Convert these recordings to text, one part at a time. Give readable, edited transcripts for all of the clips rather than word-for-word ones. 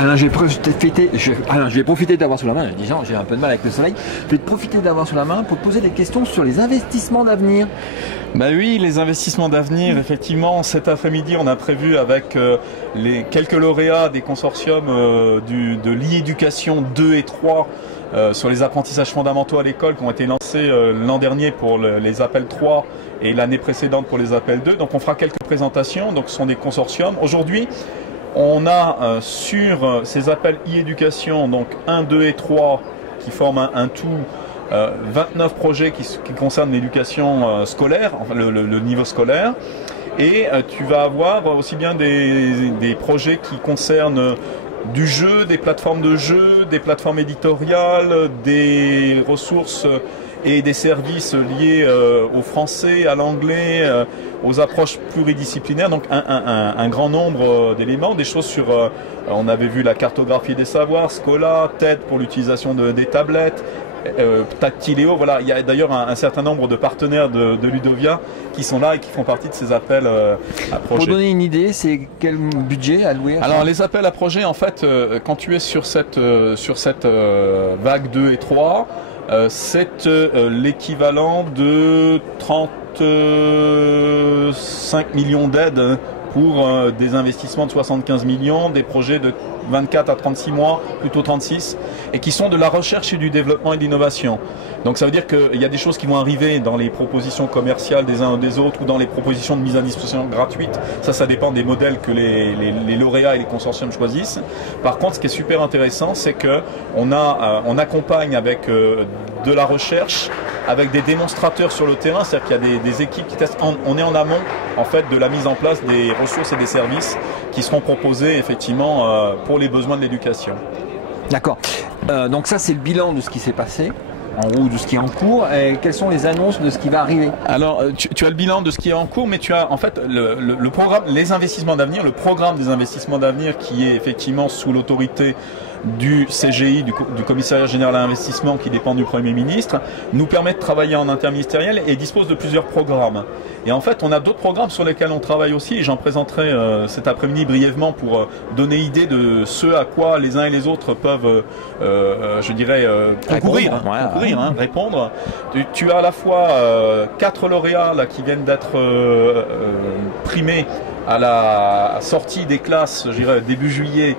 Alain, je vais profiter d'avoir sous la main, disons, j'ai un peu de mal avec le soleil, je vais profiter d'avoir sous la main pour te poser des questions sur les investissements d'avenir. Bah oui, les investissements d'avenir, effectivement, cet après-midi, on a prévu avec les quelques lauréats des consortiums de l'e-éducation 2 et 3 sur les apprentissages fondamentaux à l'école qui ont été lancés l'an dernier pour les appels 3 et l'année précédente pour les appels 2. Donc on fera quelques présentations, donc ce sont des consortiums. Aujourd'hui, on a sur ces appels e-éducation, donc 1, 2 et 3, qui forment un tout, 29 projets qui concernent l'éducation scolaire, enfin le niveau scolaire. Et tu vas avoir aussi bien des projets qui concernent du jeu, des plateformes de jeu, des plateformes éditoriales, des ressources et des services liés au français, à l'anglais, aux approches pluridisciplinaires, donc un grand nombre d'éléments, des choses sur, on avait vu la cartographie des savoirs, Schola, TED pour l'utilisation des tablettes, Tactiléo, voilà, il y a d'ailleurs un certain nombre de partenaires de Ludovia qui sont là et qui font partie de ces appels à projets. Pour donner une idée, c'est quel budget alloué à ça? Alors les appels à projets, en fait, quand tu es sur cette vague 2 et 3, c'est l'équivalent de 35 millions d'aides pour des investissements de 75 millions, des projets de 24 à 36 mois, plutôt 36, et qui sont de la recherche et du développement et de l'innovation. Donc ça veut dire qu'il y a des choses qui vont arriver dans les propositions commerciales des uns ou des autres, ou dans les propositions de mise à disposition gratuite. Ça dépend des modèles que les lauréats et les consortiums choisissent. Par contre, ce qui est super intéressant, c'est que on accompagne avec de la recherche, avec des démonstrateurs sur le terrain, c'est-à-dire qu'il y a des équipes qui testent. On est en amont, en fait, de la mise en place des ressources et des services qui seront proposés, effectivement, pour les besoins de l'éducation. D'accord. Donc ça, c'est le bilan de ce qui s'est passé, en gros, de ce qui est en cours. Et quelles sont les annonces de ce qui va arriver? Alors, tu as le bilan de ce qui est en cours, mais tu as en fait le programme, les investissements d'avenir, le programme des investissements d'avenir qui est effectivement sous l'autorité du CGI, du Commissariat Général à l'Investissement, qui dépend du Premier ministre, nous permet de travailler en interministériel et dispose de plusieurs programmes. Et en fait, on a d'autres programmes sur lesquels on travaille aussi, et j'en présenterai cet après-midi brièvement pour donner idée de ce à quoi les uns et les autres peuvent, je dirais, concourir, répondre. Tu as à la fois 4 lauréats là, qui viennent d'être primés à la sortie des classes, je dirais, début juillet,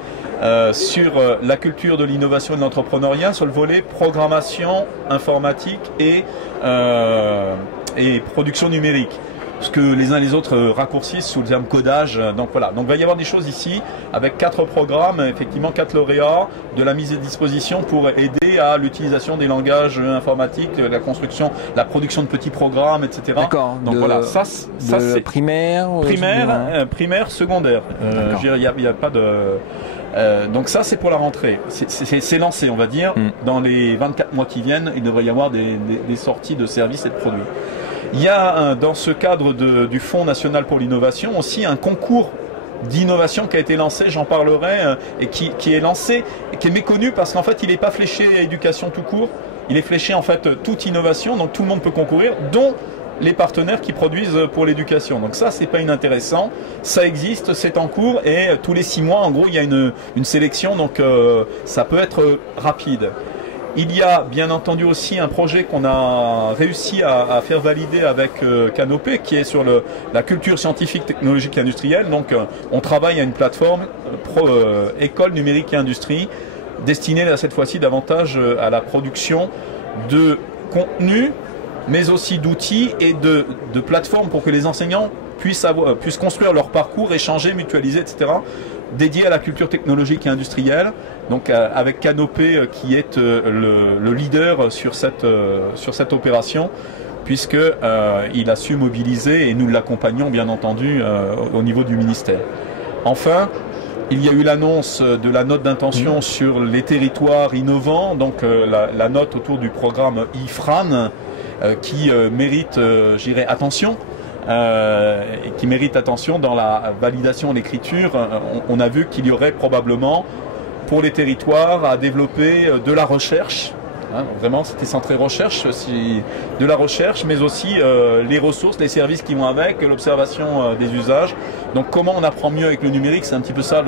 sur la culture de l'innovation et de l'entrepreneuriat, sur le volet programmation, informatique et production numérique. Ce que les uns et les autres raccourcissent sous le terme codage. Donc voilà, donc il va y avoir des choses ici avec 4 programmes, effectivement 4 lauréats, de la mise à disposition pour aider à l'utilisation des langages informatiques, la construction, la production de petits programmes, etc. D'accord. Donc voilà, ça c'est primaire, primaire, secondaire. Il n'y a pas de... donc ça c'est pour la rentrée, c'est lancé on va dire, dans les 24 mois qui viennent, il devrait y avoir des sorties de services et de produits. Il y a dans ce cadre du Fonds national pour l'innovation aussi un concours d'innovation qui a été lancé, j'en parlerai, et qui est lancé, et qui est méconnu parce qu'en fait il n'est pas fléché à éducation tout court, il est fléché en fait toute innovation, donc tout le monde peut concourir, dont les partenaires qui produisent pour l'éducation. Donc ça, c'est pas inintéressant, ça existe, c'est en cours, et tous les 6 mois, en gros, il y a une sélection, donc ça peut être rapide. Il y a bien entendu aussi un projet qu'on a réussi à faire valider avec Canopé, qui est sur la culture scientifique, technologique et industrielle. Donc on travaille à une plateforme école numérique et industrie, destinée à cette fois-ci davantage à la production de contenu, mais aussi d'outils et de plateformes pour que les enseignants puissent construire leur parcours, échanger, mutualiser, etc., dédiés à la culture technologique et industrielle. Donc avec Canopé qui est le leader sur cette opération, puisque il a su mobiliser, et nous l'accompagnons bien entendu au niveau du ministère. Enfin, il y a eu l'annonce de la note d'intention sur les territoires innovants, donc la note autour du programme IFRAN, qui mérite, je dirais, attention. Qui mérite attention dans la validation, l'écriture. On a vu qu'il y aurait probablement pour les territoires à développer de la recherche Hein, vraiment, c'était centré recherche, de la recherche, mais aussi les ressources, les services qui vont avec, l'observation des usages. Donc comment on apprend mieux avec le numérique, c'est un petit peu ça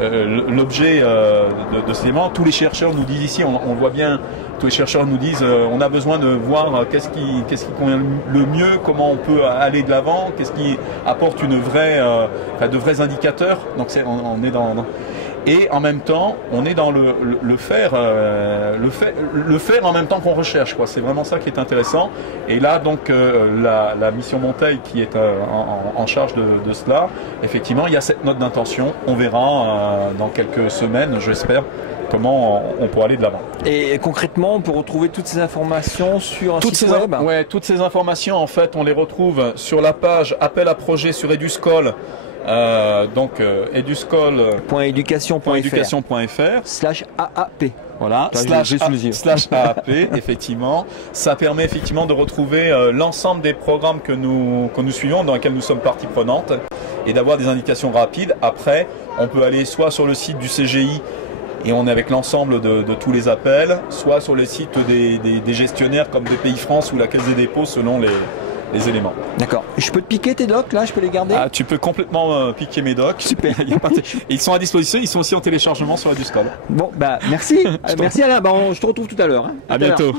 l'objet de ces éléments. Tous les chercheurs nous disent ici, on voit bien, tous les chercheurs nous disent on a besoin de voir qu'est-ce qui convient le mieux, comment on peut aller de l'avant, qu'est-ce qui apporte de vrais indicateurs. Donc on est dans et en même temps, on est dans le faire en même temps qu'on recherche, quoi. C'est vraiment ça qui est intéressant. Et là, donc, la mission Monteil qui est en charge de cela, effectivement, il y a cette note d'intention. On verra dans quelques semaines, j'espère, comment on pourra aller de l'avant. Et concrètement, on peut retrouver toutes ces informations sur un site web? Ouais, toutes ces informations, en fait, on les retrouve sur la page Appel à projet sur Eduscol. eduscol.education.fr/AAP. Voilà, slash AAP, effectivement. Ça permet effectivement de retrouver l'ensemble des programmes que nous suivons, dans lesquels nous sommes partie prenante, et d'avoir des indications rapides. Après, on peut aller soit sur le site du CGI, et on est avec l'ensemble de tous les appels, soit sur les sites des gestionnaires comme BPI France ou la Caisse des dépôts, selon les éléments. D'accord. Je peux te piquer tes docs là? Je peux les garder? Tu peux complètement piquer mes docs. Super. Ils sont à disposition, ils sont aussi en téléchargement sur Eduscol. Bon, bah merci. Merci Alain. Je te retrouve tout à l'heure. Hein. À bientôt.